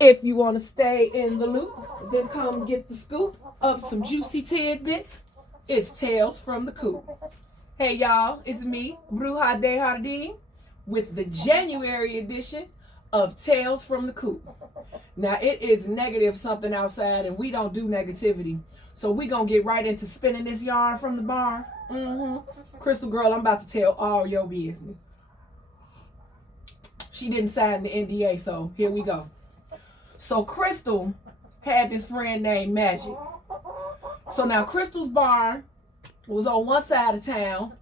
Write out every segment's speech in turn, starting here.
If you want to stay in the loop, then come get the scoop of some juicy tidbits. It's Tales from the Coop. Hey y'all, it's me, Bruja de Jardin, with the January edition of Tales from the Coop. Now it is negative something outside and we don't do negativity. So we gonna get right into spinning this yarn from the barn. Crystal girl, I'm about to tell all your business. She didn't sign the NDA, so here we go. So Crystal had this friend named Magic. So now Crystal's barn was on one side of town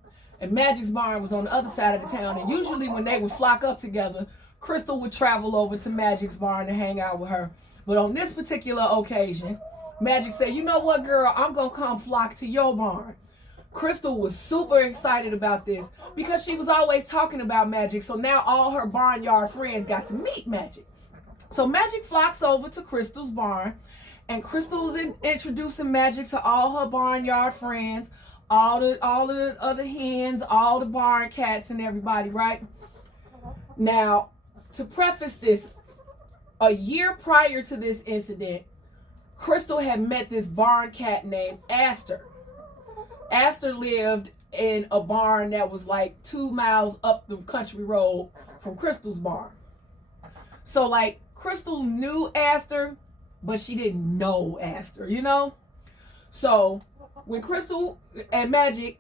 and Magic's barn was on the other side of the town. And usually when they would flock up together, Crystal would travel over to Magic's barn to hang out with her. But on this particular occasion, Magic said, you know what, girl, I'm going to come flock to your barn. Crystal was super excited about this because she was always talking about Magic. So now all her barnyard friends got to meet Magic. So Magic flocks over to Crystal's barn, and Crystal's introducing Magic to all her barnyard friends, all the other hens, all the barn cats and everybody, right? Now, to preface this, a year prior to this incident, Crystal had met this barn cat named Aster. Aster lived in a barn that was like 2 miles up the country road from Crystal's barn. So like Crystal knew Aster, but she didn't know Aster, you know? So when Crystal and Magic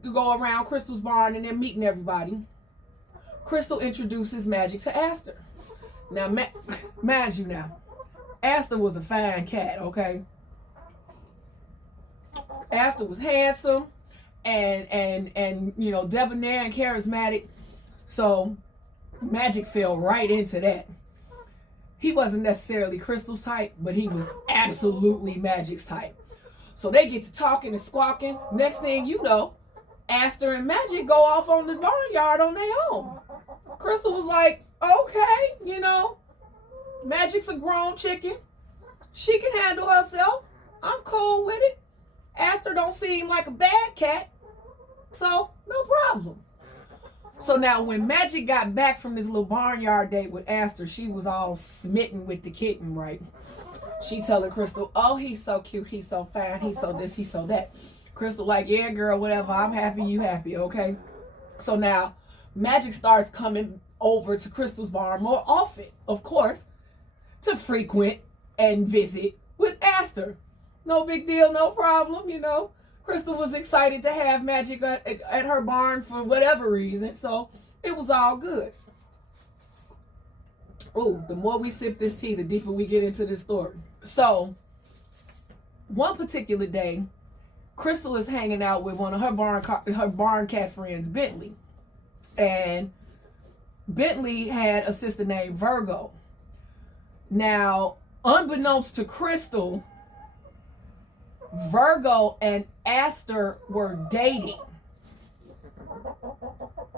go around Crystal's barn and they're meeting everybody, Crystal introduces Magic to Aster. Now, mind you now, Aster was a fine cat, okay? Aster was handsome and you know, debonair and charismatic. So Magic fell right into that. He wasn't necessarily Crystal's type, but he was absolutely Magic's type. So they get to talking and squawking. Next thing you know, Aster and Magic go off on the barnyard on their own. Crystal was like, okay, you know, Magic's a grown chicken. She can handle herself. I'm cool with it. Aster don't seem like a bad cat, so no problem. So now when Magic got back from this little barnyard date with Aster, she was all smitten with the kitten, right? She telling Crystal, oh, he's so cute, he's so fine, he's so this, he's so that. Crystal like, yeah, girl, whatever, I'm happy, you happy, okay? So now Magic starts coming over to Crystal's barn more often, of course, to frequent and visit with Aster. No big deal, no problem, you know. Crystal was excited to have Magic at her barn for whatever reason, so it was all good. Ooh, the more we sip this tea, the deeper we get into this story. So, one particular day, Crystal is hanging out with one of her barn cat friends, Bentley. And Bentley had a sister named Virgo. Now, unbeknownst to Crystal, Virgo and Aster were dating.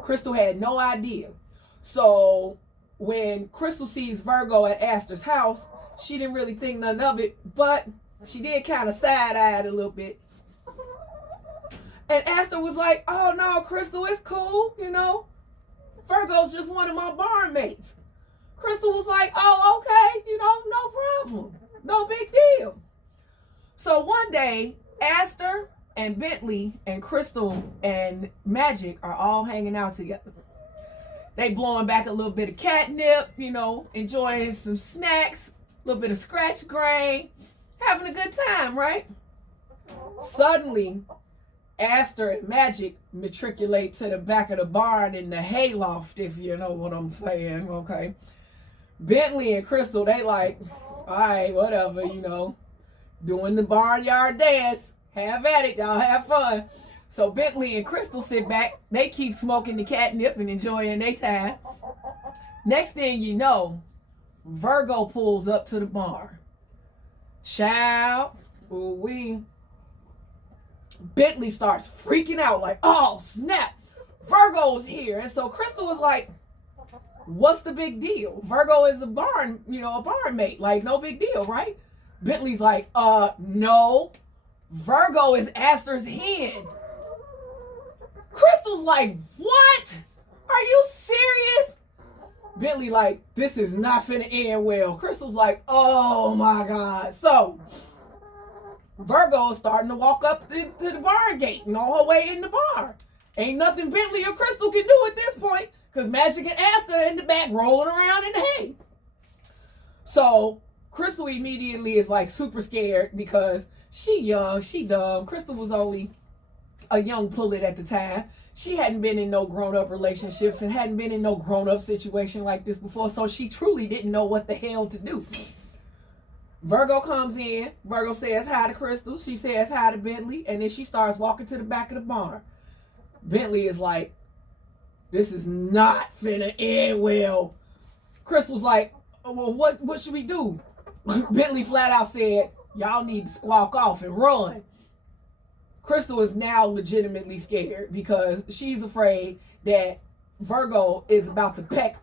Crystal had no idea. So when Crystal sees Virgo at Aster's house, she didn't really think nothing of it, but she did kind of side-eyed a little bit. And Aster was like, oh no, Crystal, it's cool, you know. Virgo's just one of my barn mates. Crystal was like, oh, okay, you know, no problem. No big deal. So one day, Aster and Bentley and Crystal and Magic are all hanging out together. They blowing back a little bit of catnip, you know, enjoying some snacks, a little bit of scratch grain, having a good time, right? Suddenly, Aster and Magic matriculate to the back of the barn in the hayloft, if you know what I'm saying, okay? Bentley and Crystal, they like, all right, whatever, you know, doing the barnyard dance. Have at it, y'all, have fun. So Bentley and Crystal sit back. They keep smoking the catnip and enjoying their time. Next thing you know, Virgo pulls up to the barn. Child, ooh-wee. Bentley starts freaking out like, oh, snap. Virgo's here. And so Crystal was like, what's the big deal? Virgo is a barn, you know, a barn mate. Like, no big deal, right? Bentley's like, no. Virgo is Aster's hen. Crystal's like, what? Are you serious? Bentley like, this is not finna end well. Crystal's like, oh my God. So Virgo is starting to walk up to the barn gate and on her way in the barn. Ain't nothing Bentley or Crystal can do at this point because Magic and Aster are in the back rolling around in the hay. So Crystal immediately is like super scared because she young, she dumb. Crystal was only a young pullet at the time. She hadn't been in no grown-up relationships and hadn't been in no grown-up situation like this before, so she truly didn't know what the hell to do. Virgo comes in. Virgo says hi to Crystal. She says hi to Bentley, and then she starts walking to the back of the barn. Bentley is like, this is not finna end well. Crystal's like, well, what should we do? Bentley flat out said, y'all need to squawk off and run. Crystal is now legitimately scared because she's afraid that Virgo is about to peck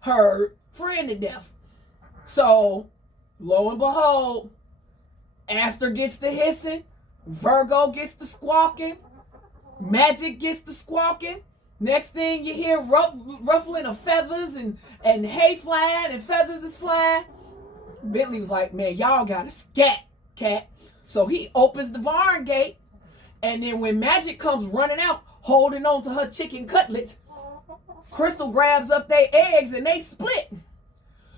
her friend to death. So, lo and behold, Aster gets to hissing, Virgo gets to squawking, Magic gets to squawking. Next thing you hear ruffling of feathers and hay flying and feathers is flying. Bentley was like, man, y'all gotta scat, cat. So he opens the barn gate. And then when Magic comes running out, holding on to her chicken cutlets, Crystal grabs up their eggs and they split.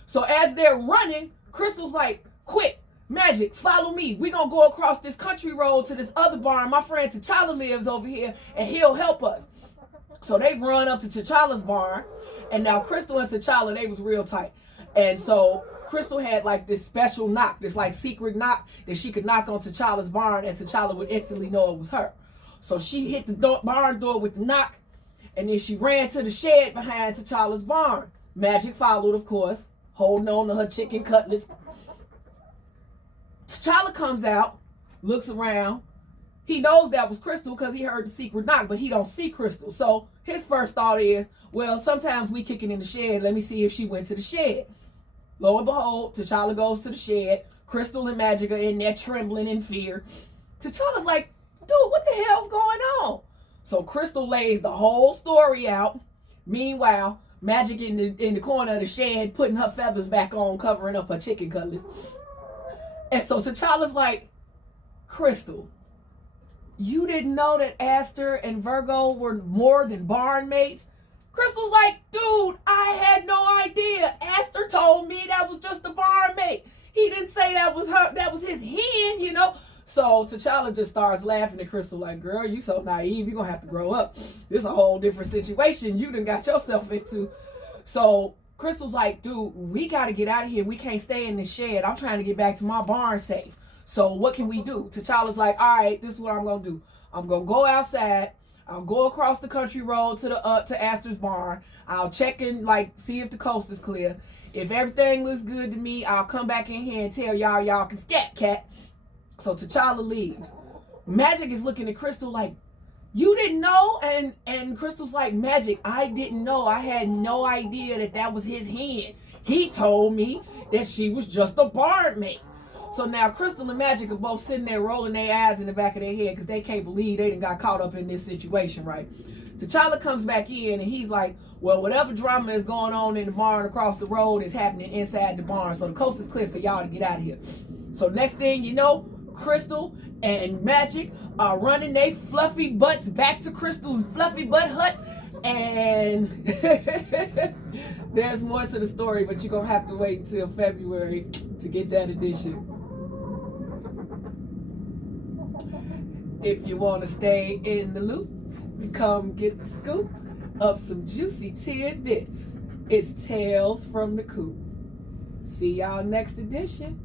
So as they're running, Crystal's like, quick, Magic, follow me. We're going to go across this country road to this other barn. My friend T'Challa lives over here and he'll help us. So they run up to T'Challa's barn. And now Crystal and T'Challa, they was real tight. And so Crystal had like this special knock, this like secret knock that she could knock on T'Challa's barn and T'Challa would instantly know it was her. So she hit the barn door with the knock and then she ran to the shed behind T'Challa's barn. Magic followed, of course, holding on to her chicken cutlets. T'Challa comes out, looks around. He knows that was Crystal because he heard the secret knock, but he don't see Crystal. So his first thought is, well, sometimes we kicking in the shed. Let me see if she went to the shed. Lo and behold, T'Challa goes to the shed. Crystal and Magic are in there trembling in fear. T'Challa's like, dude, what the hell's going on? So Crystal lays the whole story out. Meanwhile, Magic in the corner of the shed putting her feathers back on, covering up her chicken cutlets. And so T'Challa's like, Crystal, you didn't know that Aster and Virgo were more than barn mates? Crystal's like, dude, I had no idea. Aster told me that was just a barn mate. He didn't say that was her, that was his hen, you know. So T'Challa just starts laughing at Crystal like, girl, you so naive. You're going to have to grow up. This is a whole different situation you done got yourself into. So Crystal's like, dude, we got to get out of here. We can't stay in this shed. I'm trying to get back to my barn safe. So what can we do? T'Challa's like, all right, this is what I'm going to do. I'm going to go outside. I'll go across the country road to Aster's barn. I'll check and like see if the coast is clear. If everything looks good to me, I'll come back in here and tell y'all can scat cat. So T'Challa leaves. Magic is looking at Crystal like, you didn't know? And Crystal's like, Magic, I didn't know. I had no idea that was his hen. He told me that she was just a barn mate. So now Crystal and Magic are both sitting there rolling their eyes in the back of their head because they can't believe they done got caught up in this situation, right? T'Challa comes back in and he's like, well, whatever drama is going on in the barn across the road is happening inside the barn. So the coast is clear for y'all to get out of here. So next thing you know, Crystal and Magic are running their fluffy butts back to Crystal's fluffy butt hut. And there's more to the story, but you're going to have to wait until February to get that edition. If you want to stay in the loop, come get the scoop of some juicy tidbits. It's Tales from the Coop. See y'all next edition.